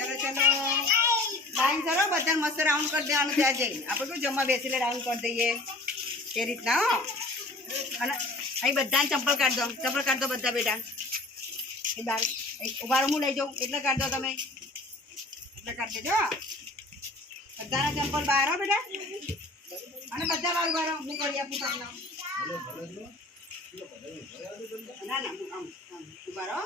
ચલો ચલો લાઈન કરો બધા મસ્ત રાઉન્ડ કરી દેવાનું ત્યાં જઈને આપણે કેવું જમવા બેસીને રાઉન્ડ કરી દઈએ એ રીતના હો અને અહીં બધાને ચંપલ કાઢ દો બધા બેટા એ બાર ઉભારો હું લઈ જાઉં એટલે કાઢ દો તમે એટલે કાઢી દેજો બધાના ચંપલ બહાર હો બેટા અને બધા બહાર ઉભારો હું કરી આપું તમને ના ના આમ ઉભારો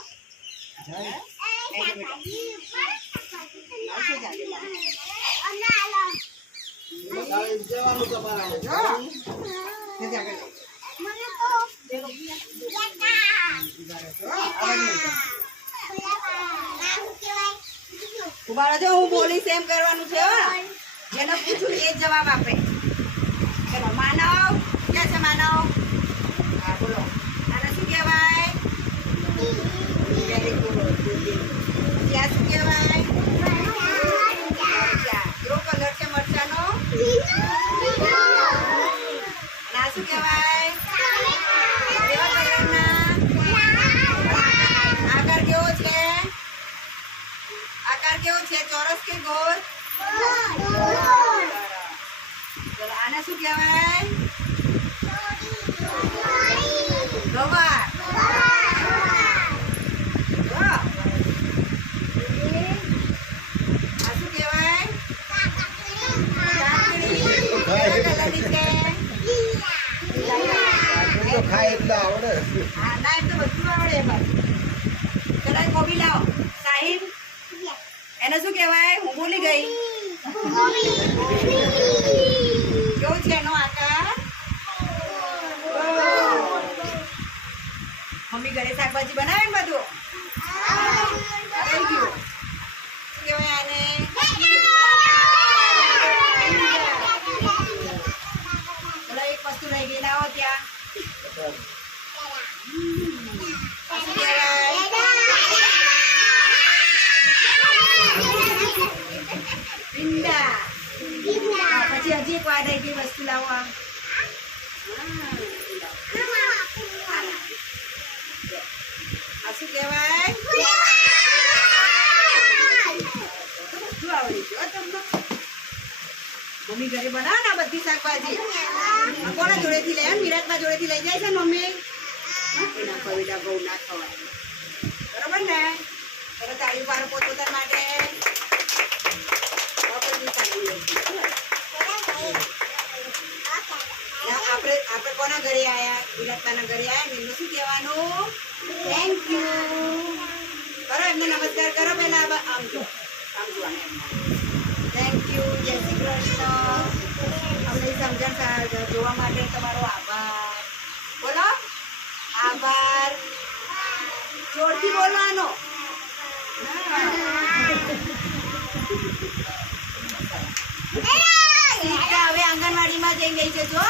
ઉભા જો હું બોલીશ એમ કરવાનું છે જેને પૂછું એ જ જવાબ આપે ચલો માનવ ક્યાં છે માનવ હા બોલો આને શું કહેવાય વેરી ગુડ ત્યાં શું કહેવાય કેવો કલર છે મરચાનો ના શું કહેવાય કેવા કલરના આકાર કેવો છે ચોરસ કે ગોળ ચલો આને શું કહેવાય ગવાર આ શું કહેવાય ના એમ તો બધું આવડે એમાં ચલો કોબી લાવો સાહિબ એને શું કહેવાય હું ભૂલી ગઈ કેવું છે એનો આકાર મમ્મી ઘરે શાકભાજી બનાવે ને બધું થઈ ગયું શું કહેવાય આને ચલો એક વસ્તુ રહી ગઈ લાવો ત્યાં પછી હજી એક વાર રહી ગઈ વસ્તુ લાવો આ શું કહેવાય બધું આવડી ગયું તમને મમ્મી ઘરે બનાવે ને બધી શાકભાજી કોના જોડેથી લે વિરાટના જોડેથી લઈ જાય છે ને મમ્મી એના પવિડા બહુ ના ખવાય બરોબર ને ચલો તાળી પાડો પોતપોતા માટે આપણે કોના ઘરે આયા વિરાટના ઘરે આયા એમને શું કહેવાનું થેન્ક યુ કરો એમને નમસ્કાર કરો પહેલા આમ જો થેન્ક યુ જય શ્રી કૃષ્ણ અમને સમજણ જોવા માટે તમારો આભાર બોલો આભાર જોરથી બોલવાનો હવે આંગણવાડીમાં જઈ જજો